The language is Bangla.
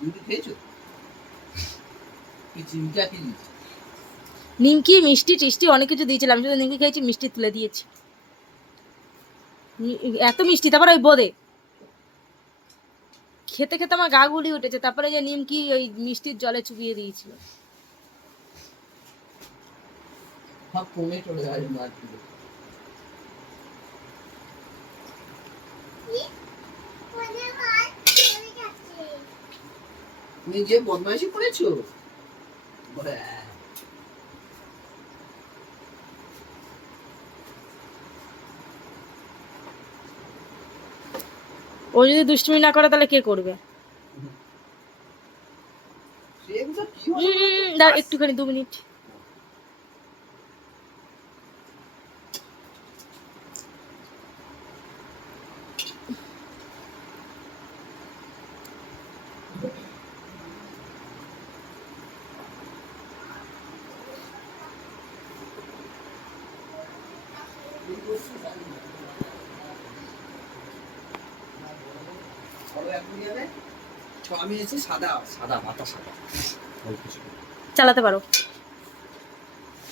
নিমকি নিমকি খেয়েছো? কি চিমটা কি নিমকি মিষ্টি টিষ্টি অনেক কিছু দিয়েছিলাম শুধু নিমকি খেয়েছি মিষ্টি তুলে দিয়েছি। এত মিষ্টি তারপর ওই বোদে। খেতে খেতে আমার গা গুলি উঠেছে। তারপরে যে নিমকি ওই মিষ্টির জলে চুবিয়ে দিয়েছিল। চলে যে বদমাইশি করেছ? ও যদি দুষ্টুমি না করে তাহলে কে করবে? একটুখানি দু মিনিট। আমি এসে সাদা। সাদা মাথা সাদা। চালাতে পারো।